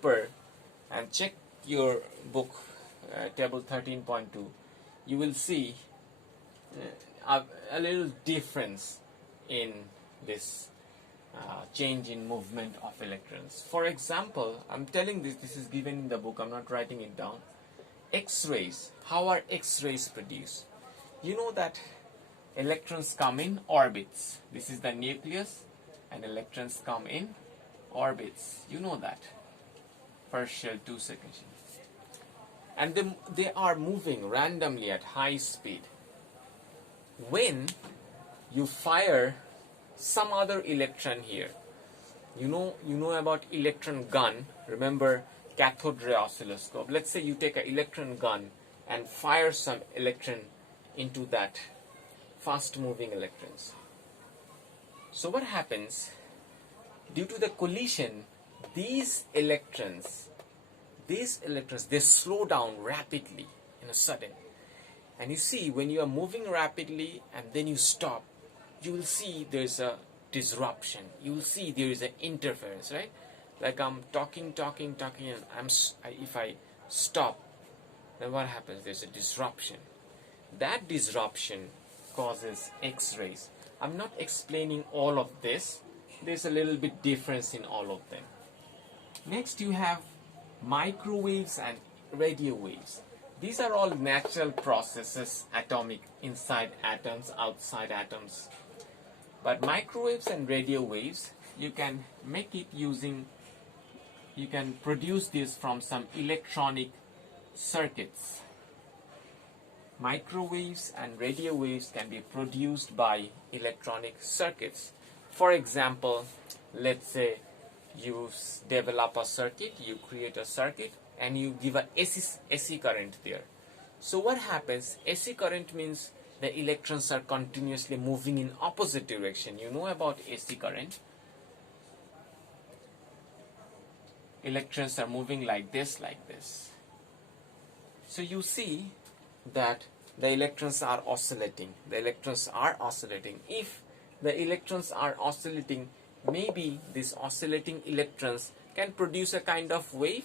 paper and check your book, table 13.2, you will see a little difference in this change in movement of electrons. For example, I'm telling this is given in the book, I'm not writing it down. X-rays, how are X-rays produced? You know that electrons come in orbits. This is the nucleus and electrons come in orbits. You know that. First shell, 2 second shell. And they are moving randomly at high speed. When you fire some other electron here, you know about electron gun. Remember cathode ray oscilloscope. Let's say you take an electron gun and fire some electron into that fast moving electrons. So what happens? Due to the collision, these electrons, they slow down rapidly in a sudden. And you see, when you are moving rapidly and then you stop, you will see there's a disruption. You will see there is an interference, right? Like I'm talking, and if I stop, then what happens? There's a disruption. That disruption causes X-rays. I'm not explaining all of this. There's a little bit difference in all of them. Next, you have microwaves and radio waves. These are all natural processes, atomic, inside atoms, outside atoms. But microwaves and radio waves, you can make it using, you can produce this from some electronic circuits. Microwaves and radio waves can be produced by electronic circuits. For example, let's say you develop a circuit, you create a circuit, and you give a AC current there. So what happens? AC current means the electrons are continuously moving in opposite direction. You know about AC current. Electrons are moving like this, like this. So you see that the electrons are oscillating. The electrons are oscillating. If the electrons are oscillating, maybe these oscillating electrons can produce a kind of wave,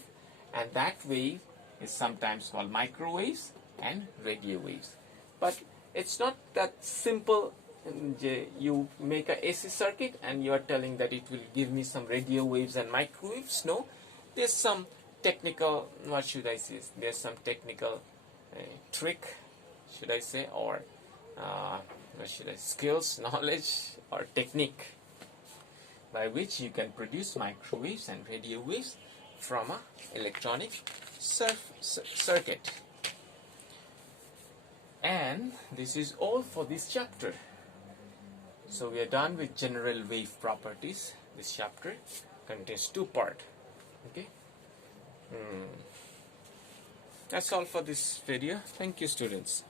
and that wave is sometimes called microwaves and radio waves. But it's not that simple. You make a AC circuit and you are telling that it will give me some radio waves and microwaves. No, there's some technical, what should I say? There's some technical trick, should I say, or what should I, skills, knowledge, or technique by which you can produce microwaves and radio waves from an electronic circuit. And this is all for this chapter. So we are done with general wave properties. This chapter contains 2 parts. Okay. That's all for this video. Thank you, students.